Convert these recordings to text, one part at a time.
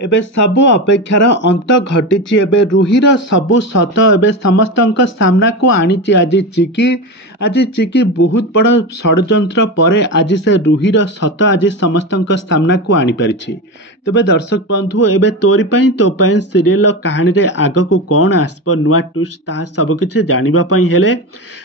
एबे सबु अपेक्षार अंत घटी। एबे रुहीर सबु सत एबे समस्त सामना को आनी। आज चिकी बहुत बड़ षड्यंत्र पर आज से रुहीर सत आज समस्त सामना को आनी पारिछि। तेबे दर्शक बंधु एबे तोरी पई तो पई सीरियल कहानी रे आग को कौन आसब नुआ ट्विस्ट ता सब किछि जानिबा पई हेले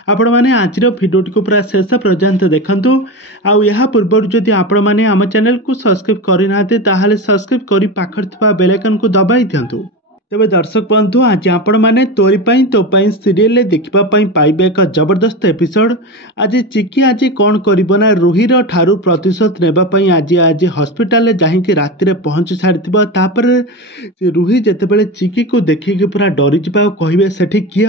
आपण माने आजिर भिडियोटी को पूरा शेष पर्यंत देखंतु। आउ या पूर्व जदि आपण माने आम चैनल को सब्सक्राइब करि नाते ताहाले सब्सक्राइब करि पाखर थिबा बेल आइकन को दबाई दियंतु। तेबे दर्शक बंधु आज आपण माने तोरी पई तो पई सीरियल देखिबा पई पाइबे एक जबरदस्त एपिसोड। आज चिकी आज कौन करिबो ना रुहीर ठारू प्रतिशोध नेबा पई आज हॉस्पिटल ले जाहि के राति रे पहुंच छाड़िथिबो। तापर रुही जेतेबेले चिकी को देखि के पूरा डरी जिबा कहिबे सेठी किए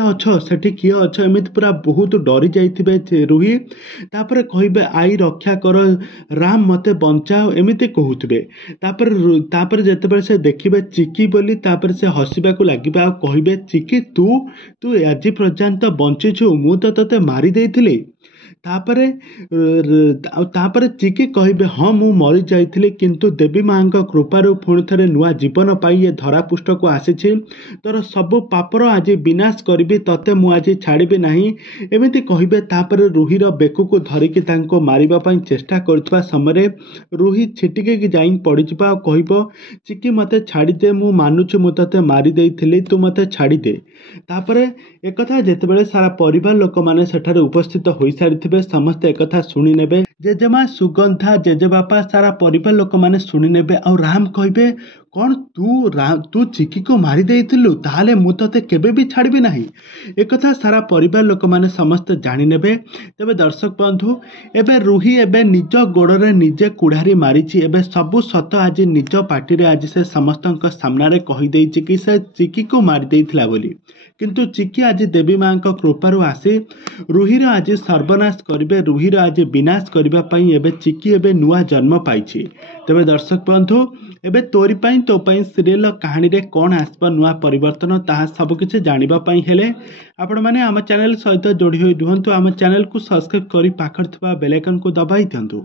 अछ एमित पूरा बहुत डरी जाइथिबे रुही। तापर कहिबे आई रक्षा कर राम मते बंचाओ एमिति कहउथिबे। तापर जेतेबेले से देखिबे चिकी बोली तापर से हसिबाकू लागिबा कहिबे चिकी तू आज पर्यंत बंचिछु मु तो तते मारी देइथिली। तापर चिकी कहिबे हाँ मु मरी जाइथिली किंतु देवी माँ कृपारू पुणी थे नुआ जीवन पाई ये धरापृष्ठ को आसीछि। तोर सबु पापर आज विनाश करी तते मु आज छाड़बी नहीं एमिति कहिबे। तापर रुहीर बेकु को धरिकी तांको मारिबा पई चेष्टा करथिबा समय रुही छिटिके जाई पड़िजिबा कहिबो चिकी मते छाड़ी दे मु मानुछु मु तते मारी देइथिली तू मते छाड़ी दे। तापर एक कथा जेतेबेले सारा परिवार लोक माने सेठारे उपस्थित होई सारिथिबे समस्त एक कथा सुनी नेबे। जेजेमा सुगंधा जेजेबापा सारा परिवार लोक माने सुनी नेबे। और राम कहिबे कौन तू चिकी को मारी देइथिलु ताहाले मु तते केबे भी छाड़बी नहीं। एक कथा सारा परिवार लोक माने समस्त जानि नेबे। तबे दर्शक बंधु एबे रुही एबे निज गोड़रे निजे कुढ़ारी मारिछि। एबे सबु सत आज निज पार्टी रे आज से समस्तक सामना रे कहि देइछि कि से चिकी को मारी देइथिला बोली। किंतु चिकी आज देवी माँ कृपारू आसी रुहीर आज सर्वनाश करिबे रुहीर आज विनाश करबा पई एबे चिकी एबे नुआ जन्म पाइछि। तबे दर्शक बंधु एबे तोरी पई तो पई सीरियल कहानी रे कौन आसब नुआ परिवर्तन ताहा सब किछि जानिबा पई हेले आपण माने आम चैनल सहित जोड़ी होई रुहंतु। आम चैनल को सब्सक्राइब करी पाखर थिबा बेल आइकन को दबाई दियंतु।